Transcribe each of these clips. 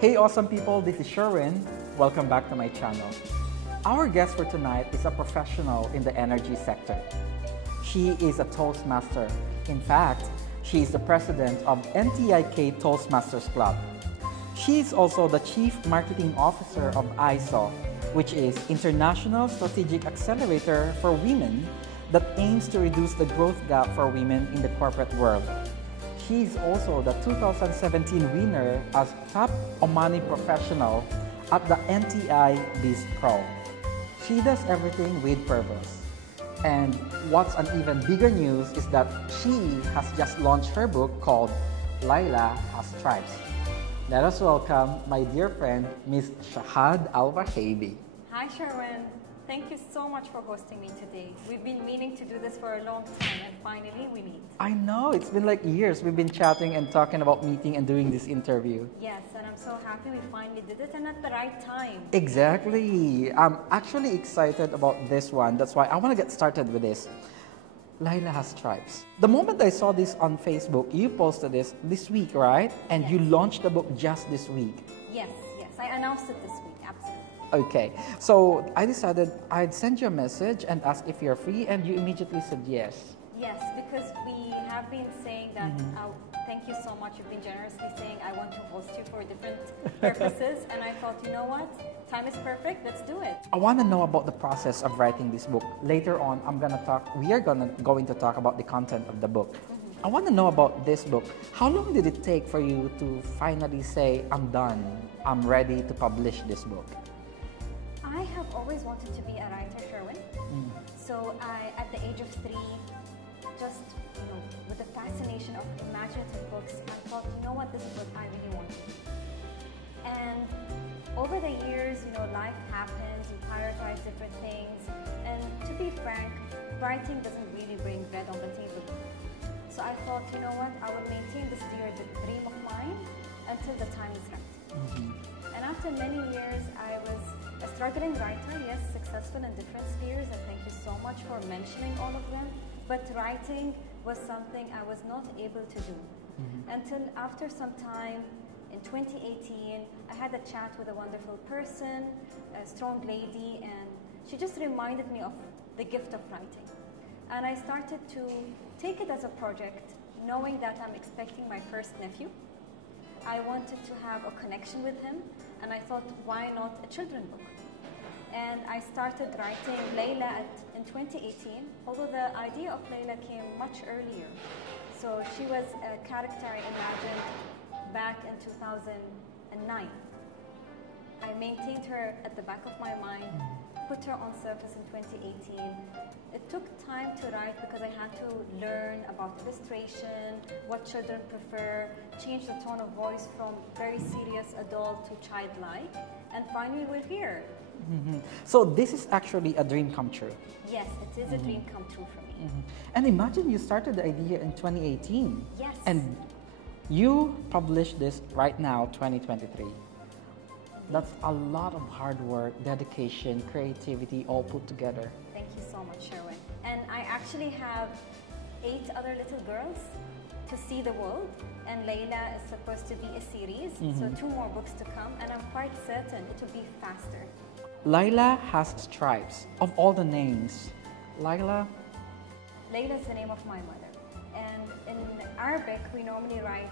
Hey awesome people, this is Sherwin. Welcome back to my channel. Our guest for tonight is a professional in the energy sector. She is a Toastmaster. In fact, she is the president of NTIK Toastmasters Club. She is also the Chief Marketing Officer of ISO, which is International Strategic Accelerator for Women that aims to reduce the growth gap for women in the corporate world. She is also the 2017 winner as Top Omani Professional at the NTI Biz Pro. She does everything with purpose. And what's an even bigger news is that she has just launched her book called Laila Has Stripes. Let us welcome my dear friend, Miss Shahad Al Wahaibi. Hi Sherwin, thank you so much for hosting me today. We've been meaning to do this for a long time and finally we meet. I know, it's been like years. We've been chatting and talking about meeting and doing this interview. Yes, and I'm so happy we finally did it and at the right time. Exactly. I'm actually excited about this one. That's why I want to get started with this. Laila Has Stripes. The moment I saw this on Facebook, you posted this week, right? And yes. You launched the book just this week. Yes, I announced it this week, absolutely. Okay, so I decided I'd send you a message and ask if you're free, and you immediately said yes. Yes, because we have been saying that, thank you so much, you've been generously saying I want to host you for different purposes, and I thought, you know what, time is perfect, let's do it. I want to know about the process of writing this book. Later on, we are going to talk about the content of the book. I want to know about this book. How long did it take for you to finally say, I'm done, I'm ready to publish this book? I have always wanted to be a writer, Sherwin. So at the age of 3, just with the fascination of imaginative books, I thought, you know what, this is what I really want to do. And over the years, life happens, you prioritize different things, and to be frank, writing doesn't really bring bread on the table. So I thought, you know what, I will maintain this dear dream of mine until the time is right. And after many years, I was a struggling writer, yes, successful in different spheres, and thank you so much for mentioning all of them. But writing was something I was not able to do. Until after some time, in 2018, I had a chat with a wonderful person, a strong lady, and she just reminded me of the gift of writing. And I started to take it as a project, knowing that I'm expecting my first nephew. I wanted to have a connection with him, and I thought, why not a children's book? And I started writing Laila in 2018, although the idea of Laila came much earlier. So she was a character I imagined back in 2009. I maintained her at the back of my mind, put her on surface in 2018. It took time to write because I had to learn about illustration, what children prefer, change the tone of voice from very serious adult to childlike, and finally we're here. So this is actually a dream come true. Yes, it is a dream come true for me. And imagine you started the idea in 2018. Yes. And you published this right now, 2023. That's a lot of hard work, dedication, creativity, all put together. Thank you so much, Sherwin. And I actually have 8 other little girls to see the world, and Laila is supposed to be a series, so 2 more books to come, and I'm quite certain it will be faster. Laila Has Stripes. Of all the names, Laila is the name of my mother. And in Arabic, we normally write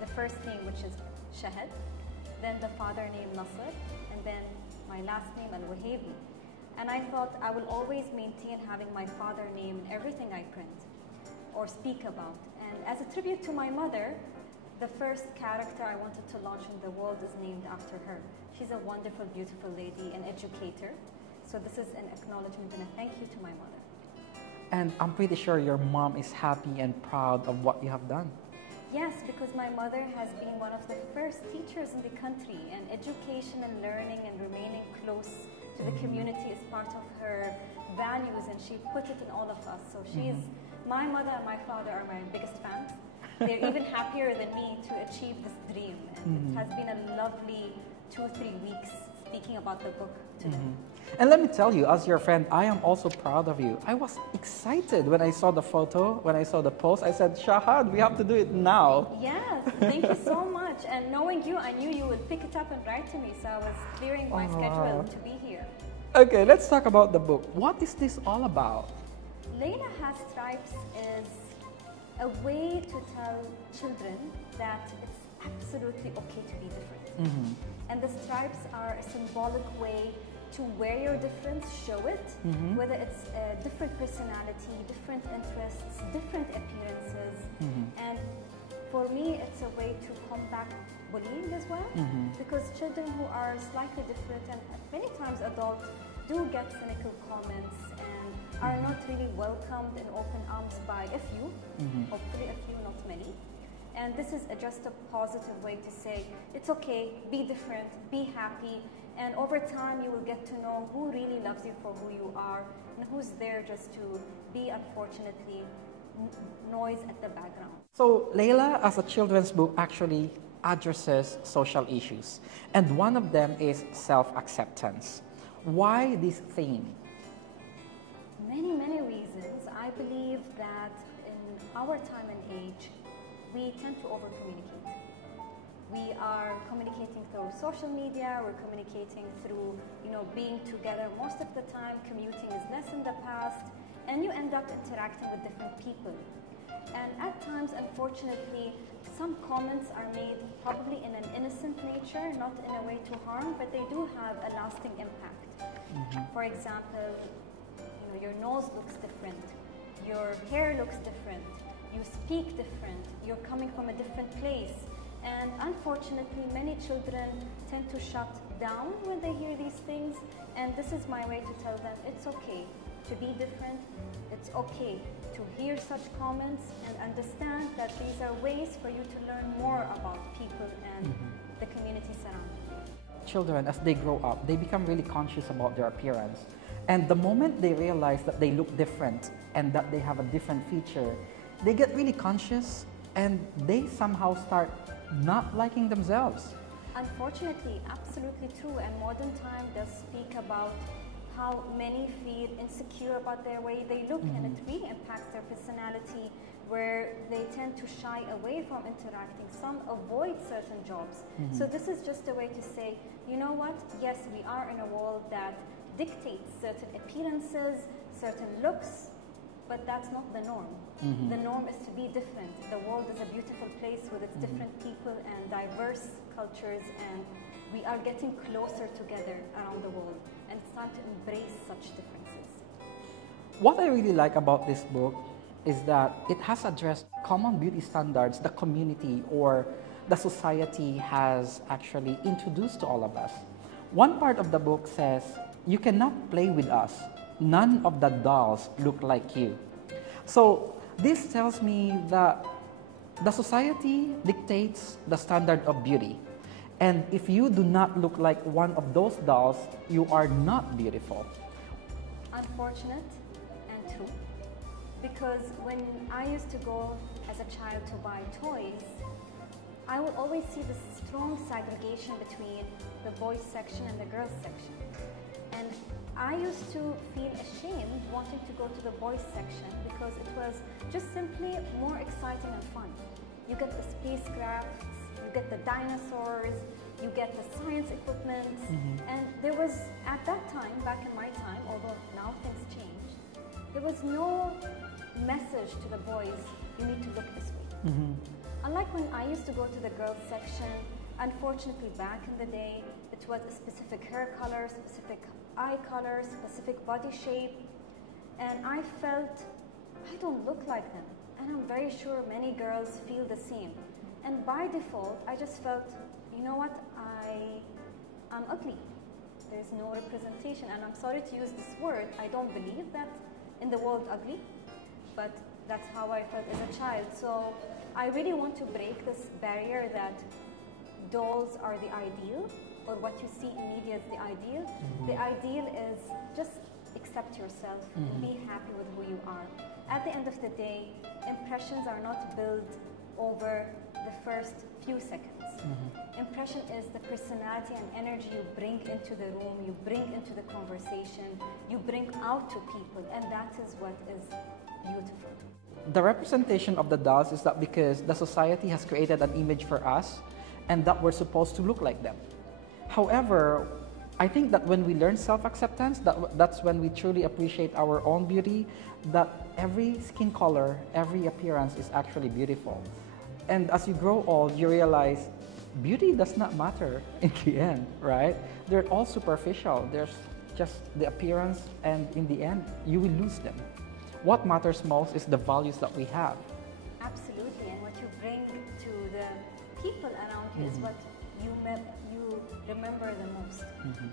the first name, which is Shahad, then the father name Nasr, and then my last name Al Wahaibi. And I thought I will always maintain having my father name in everything I print or speak about. And as a tribute to my mother, the first character I wanted to launch in the world is named after her. She's a wonderful, beautiful lady, an educator. So this is an acknowledgement and a thank you to my mother. And I'm pretty sure your mom is happy and proud of what you have done. Yes, because my mother has been one of the first teachers in the country, and education and learning and remaining close to the community is part of her values, and she put it in all of us. So my mother and my father are my biggest fans. They're even happier than me to achieve this dream. And it has been a lovely 2-3 weeks speaking about the book to them. And let me tell you, as your friend, I am also proud of you. I was excited when I saw the photo, when I saw the post. I said, Shahad, we have to do it now. Yes, thank you so much. much. And knowing you, I knew you would pick it up and write to me. So I was clearing my schedule to be here. Okay, let's talk about the book. What is this all about? Laila Has Stripes is a way to tell children that it's absolutely okay to be different. And the stripes are a symbolic way to wear your difference, show it, whether it's a different personality, different interests, different appearances. And for me, it's a way to combat bullying as well, because children who are slightly different, and many times adults, do get cynical comments and are not really welcomed in open arms by a few, hopefully a few, not many. And this is just a positive way to say, it's okay, be different, be happy, and over time you will get to know who really loves you for who you are and who's there just to be, unfortunately, noise at the background. So Laila, as a children's book, actually addresses social issues. And one of them is self-acceptance. Why this theme? Many, many reasons. I believe that in our time and age, we tend to over-communicate. We are communicating through social media, we're communicating through, being together most of the time, commuting is less in the past, and you end up interacting with different people. And at times, unfortunately, some comments are made probably in an innocent nature, not in a way to harm, but they do have a lasting impact. For example, your nose looks different, your hair looks different, you speak different, you're coming from a different place. And unfortunately, many children tend to shut down when they hear these things. And this is my way to tell them it's okay to be different. It's okay to hear such comments and understand that these are ways for you to learn more about people and the community surrounding you. Children, as they grow up, they become really conscious about their appearance. And the moment they realize that they look different and that they have a different feature, they get really conscious and they somehow start not liking themselves. Unfortunately, absolutely true. And modern time does speak about how many feel insecure about their way they look, and it really impacts their personality, where they tend to shy away from interacting. Some avoid certain jobs. So this is just a way to say, you know what, yes, we are in a world that dictates certain appearances, certain looks, but that's not the norm. The norm is to be different. The world is a beautiful place with its different people and diverse cultures, and we are getting closer together around the world, and it's time to embrace such differences. What I really like about this book is that it has addressed common beauty standards the community or the society has actually introduced to all of us. One part of the book says, "You cannot play with us. None of the dolls look like you." So this tells me that the society dictates the standard of beauty. And if you do not look like one of those dolls, you are not beautiful. Unfortunate and true. Because when I used to go as a child to buy toys, I would always see this strong segregation between the boys section and the girls section. And I used to feel ashamed wanting to go to the boys section because it was just simply more exciting and fun. You get the spacecrafts, you get the dinosaurs, you get the science equipment, and there was, at that time, back in my time, although now things changed, there was no message to the boys, you need to look this way. Unlike when I used to go to the girls section, unfortunately back in the day, it was a specific hair color, specific eye color, specific body shape, and I felt I don't look like them. And I'm very sure many girls feel the same. And by default, I just felt, you know what, I'm ugly. There's no representation. And I'm sorry to use this word, I don't believe that in the world ugly, but that's how I felt as a child. So I really want to break this barrier that dolls are the ideal, or what you see in media is the ideal. The ideal is just accept yourself, be happy with who you are. At the end of the day, impressions are not built over the first few seconds. Impression is the personality and energy you bring into the room, you bring into the conversation, you bring out to people, and that is what is beautiful. The representation of the dolls is that because the society has created an image for us, and that we're supposed to look like them. However, I think that when we learn self-acceptance, that's when we truly appreciate our own beauty, that every skin color, every appearance is actually beautiful. And as you grow old, you realize beauty does not matter in the end, right? They're all superficial. There's just the appearance, and in the end, you will lose them. What matters most is the values that we have. Absolutely, and what you bring to the people around you is what you remember the most.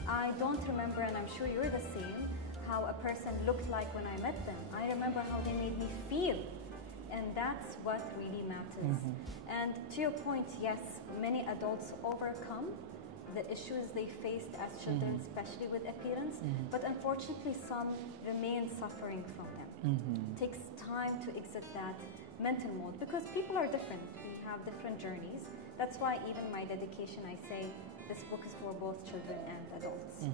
I don't remember, and I'm sure you're the same, how a person looked like when I met them. I remember how they made me feel, and that's what really matters. And to your point, yes, many adults overcome the issues they faced as children, especially with appearance, but unfortunately some remain suffering from them. It takes time to exit that mental mode because people are different. We have different journeys. That's why even my dedication, I say, this book is for both children and adults.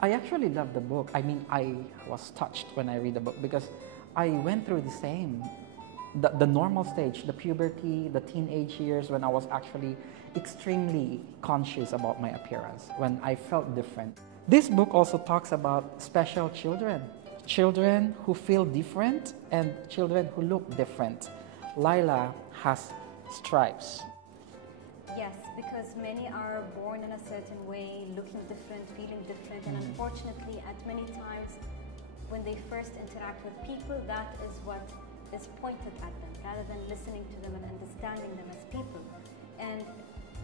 I actually love the book. I mean, I was touched when I read the book because I went through the same. The normal stage, the puberty, the teenage years when I was actually extremely conscious about my appearance, when I felt different. This book also talks about special children. Children who feel different and children who look different. Laila Has Stripes. Yes, because many are born in a certain way, looking different, feeling different, and unfortunately at many times when they first interact with people, that is what is pointed at them rather than listening to them and understanding them as people. And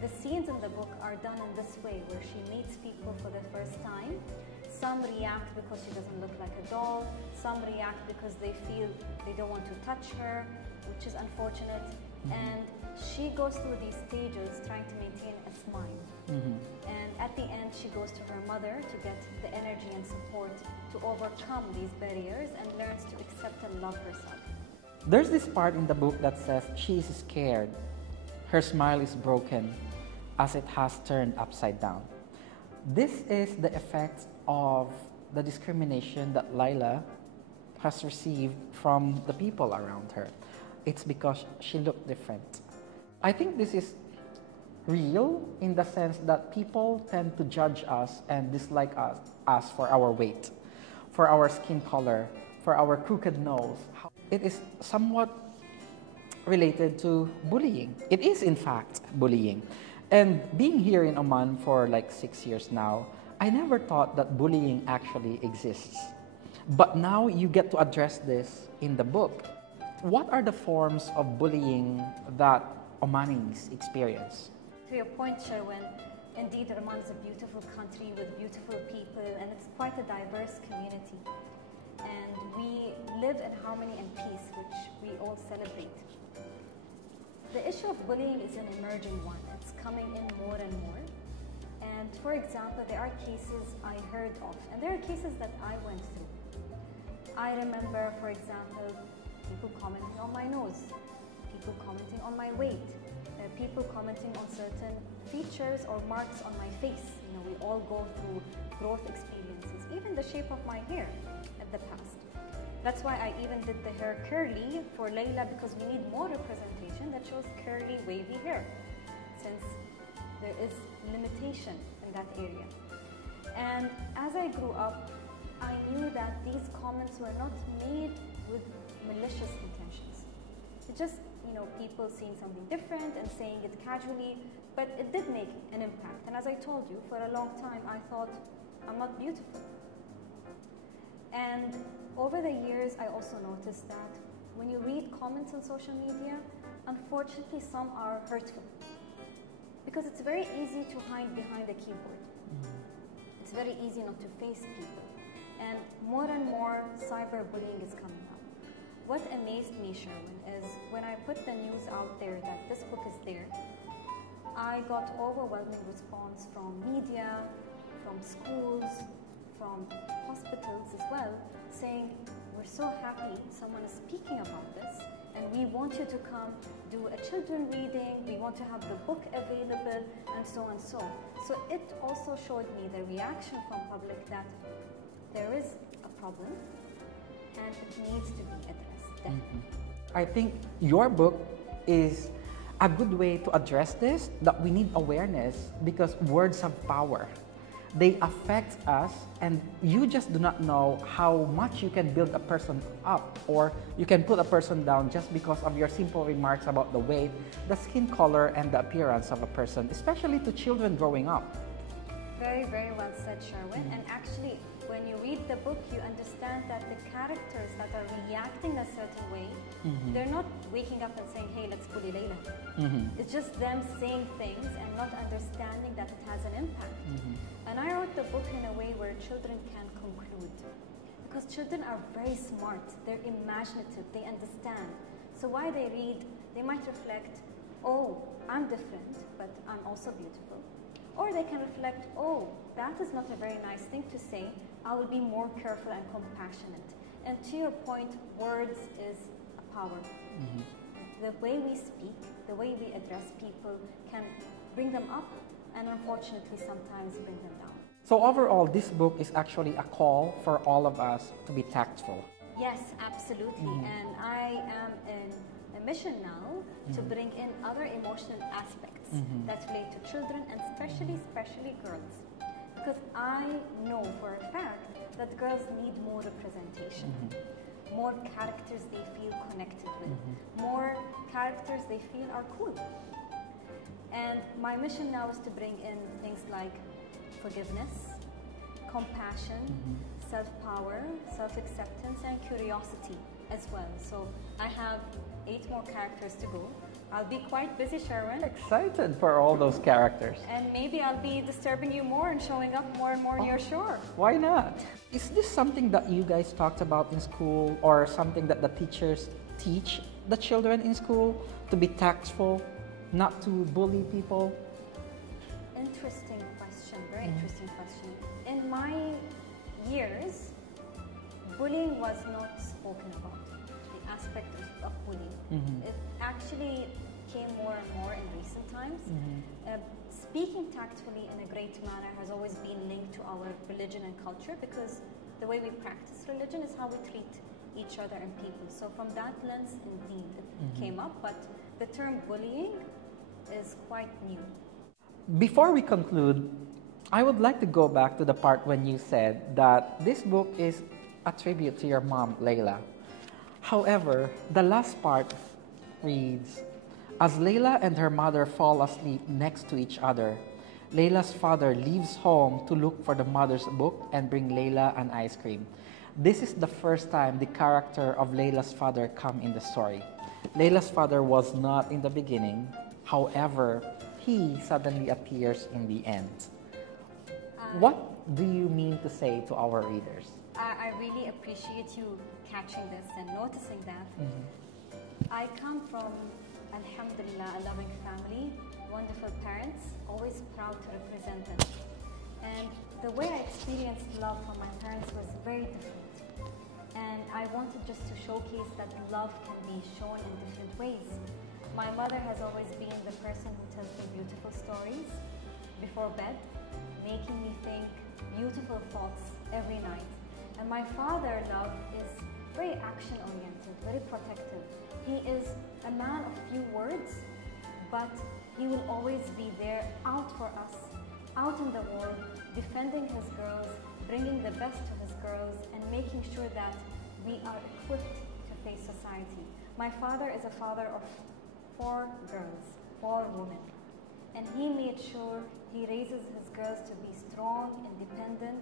the scenes in the book are done in this way, where she meets people for the first time. Some react because she doesn't look like a doll, some react because they feel they don't want to touch her, which is unfortunate. And she goes through these stages trying to maintain a smile. And at the end, she goes to her mother to get the energy and support to overcome these barriers and learns to accept and love herself. There's this part in the book that says she is scared. Her smile is broken as it has turned upside down. This is the effect of the discrimination that Laila has received from the people around her. It's because she looked different. I think this is real in the sense that people tend to judge us and dislike us for our weight, for our skin color, for our crooked nose. It is somewhat related to bullying. It is in fact bullying. And being here in Oman for like 6 years now, I never thought that bullying actually exists. But now you get to address this in the book. What are the forms of bullying that Omanis experience? To your point, Sherwin, indeed Oman is a beautiful country with beautiful people, and it's quite a diverse community. And we live in harmony and peace, which we all celebrate. The issue of bullying is an emerging one. It's coming in more and more. And for example, there are cases I heard of, and there are cases that I went through. I remember, for example, people commenting on my nose, people commenting on my weight, people commenting on certain features or marks on my face. You know, we all go through growth experiences, even the shape of my hair at the past. That's why I even did the hair curly for Laila, because we need more representation that shows curly, wavy hair, since there is limitation in that area. And as I grew up, I knew that these comments were not made with malicious intentions. It's just, you know, people seeing something different and saying it casually, but it did make an impact. And as I told you, for a long time, I thought, I'm not beautiful. And over the years, I also noticed that when you read comments on social media, unfortunately, some are hurtful. Because it's very easy to hide behind a keyboard. It's very easy not to face people. And more cyberbullying is coming up. What amazed me, Sherwin, is when I put the news out there that this book is there, I got overwhelming response from media, from schools, from hospitals as well, saying, we're so happy someone is speaking about this, and we want you to come do a children reading, we want to have the book available, and so and so. So it also showed me the reaction from public that there is a problem and it needs to be addressed, definitely. I think your book is a good way to address this, that we need awareness, because words have power. They affect us, and you just do not know how much you can build a person up, or you can put a person down just because of your simple remarks about the weight, the skin color, and the appearance of a person, especially to children growing up. Very, very well said, Sherwin. And actually, when you read the book, you understand that the characters that are reacting a certain way, they're not waking up and saying, hey, let's bully Laila. It's just them saying things and not understanding that it has an impact. And I wrote the book in a way where children can conclude. Because children are very smart, they're imaginative, they understand. So while they read, they might reflect, oh, I'm different, but I'm also beautiful. Or they can reflect, oh, that is not a very nice thing to say. I will be more careful and compassionate. And to your point, words is a power. The way we speak, the way we address people can bring them up and unfortunately sometimes bring them down. So overall, this book is actually a call for all of us to be tactful. Yes, absolutely. And I am in a mission now to bring in other emotional aspects that relate to children and especially girls. Because I know for a fact that girls need more representation, more characters they feel connected with, more characters they feel are cool. And my mission now is to bring in things like forgiveness, compassion, self-power, self-acceptance, and curiosity as well. So I have 8 more characters to go. I'll be quite busy, Sherwin. Excited for all those characters. And maybe I'll be disturbing you more and showing up more and more in your shore. Why not? Is this something that you guys talked about in school, or something that the teachers teach the children in school, to be tactful, not to bully people? Interesting question, very interesting question. In my years, bullying was not spoken about, the aspect of bullying. It actually came more and more in recent times. Speaking tactfully in a great manner has always been linked to our religion and culture, because the way we practice religion is how we treat each other and people. So from that lens, indeed, it came up, but the term bullying is quite new. Before we conclude, I would like to go back to the part when you said that this book is a tribute to your mom, Laila. However, the last part reads, as Laila and her mother fall asleep next to each other, Laila's father leaves home to look for the mother's book and bring Laila an ice cream. This is the first time the character of Laila's father come in the story. Laila's father was not in the beginning. However, he suddenly appears in the end. What do you mean to say to our readers? I really appreciate you catching this and noticing that. I come from, alhamdulillah, a loving family, wonderful parents, always proud to represent them. And the way I experienced love from my parents was very different. And I wanted just to showcase that love can be shown in different ways. My mother has always been the person who tells me beautiful stories before bed, making me think beautiful thoughts every night. And my father, love, is very action-oriented, very protective. He is a man of few words, but he will always be there out for us, out in the world, defending his girls, bringing the best to his girls, and making sure that we are equipped to face society. My father is a father of 4 girls, 4 women. And he made sure he raises his girls to be strong, independent,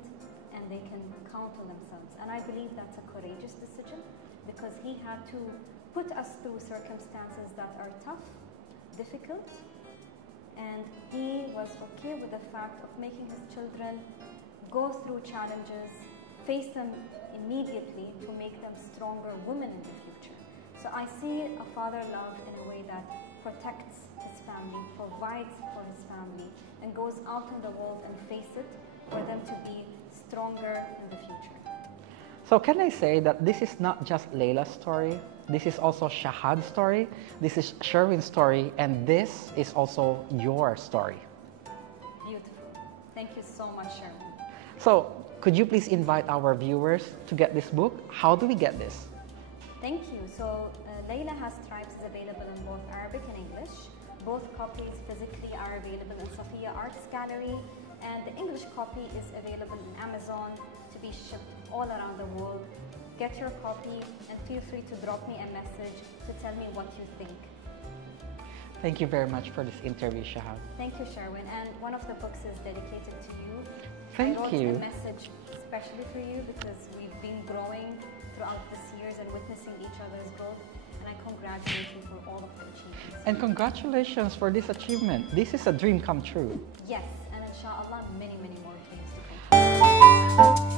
and they can count on themselves. And I believe that's a courageous decision, because he had to put us through circumstances that are tough, difficult, and he was okay with the fact of making his children go through challenges, face them immediately to make them stronger women in the future. So I see a father love in a way that protects his family, provides for his family, and goes out in the world and face it for them to be stronger in the future. So can I say that this is not just Laila's story, this is also Shahad's story, this is Sherwin's story, and this is also your story. Beautiful. Thank you so much, Sherwin. So could you please invite our viewers to get this book? How do we get this? Thank you. So Laila Has Stripes is available in both Arabic and English. Both copies physically are available in Sophia Arts Gallery, and the English copy is available in Amazon to be shipped all around the world. Get your copy and feel free to drop me a message to tell me what you think. Thank you very much for this interview, Shahad. Thank you, Sherwin. And one of the books is dedicated to you. Thank I wrote you. a message especially for you because we've been growing throughout this years and witnessing each other's growth. And I congratulate you for all of the achievements. And congratulations for this achievement. This is a dream come true. Yes, and inshallah, many, many more dreams to come.